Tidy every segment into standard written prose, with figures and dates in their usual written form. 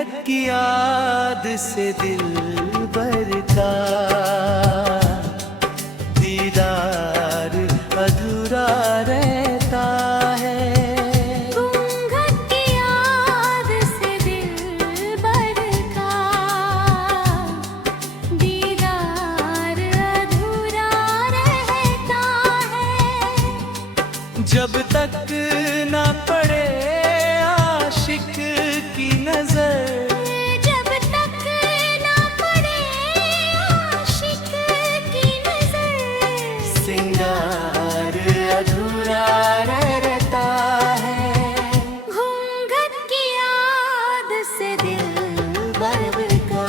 घूंघट की याद से दिल भर का दीदार अधूरा रहता है। घूंघट की याद से दिल भर का दीदार अधूरा रहता है। जब तक ना पड़े आशिक की नजर, जब तक ना पड़े आशिक की नजर, सिंगार अधूरा रहता है। घूंघट की याद से दिल भर का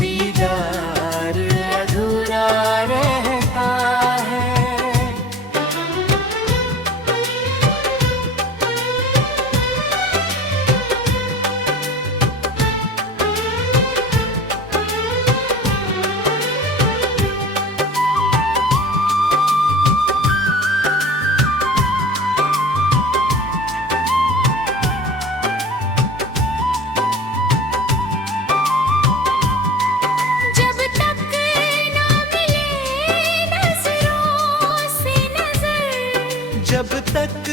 दीदार अधूरा रहता है। जब तक ना मिले नजरों से नजर, जब तक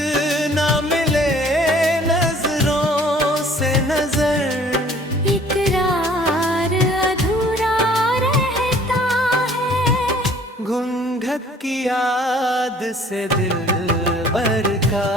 ना मिले नजरों से नजर, इकरार अधूरा रहता है। घूंघट की याद से दिल भर का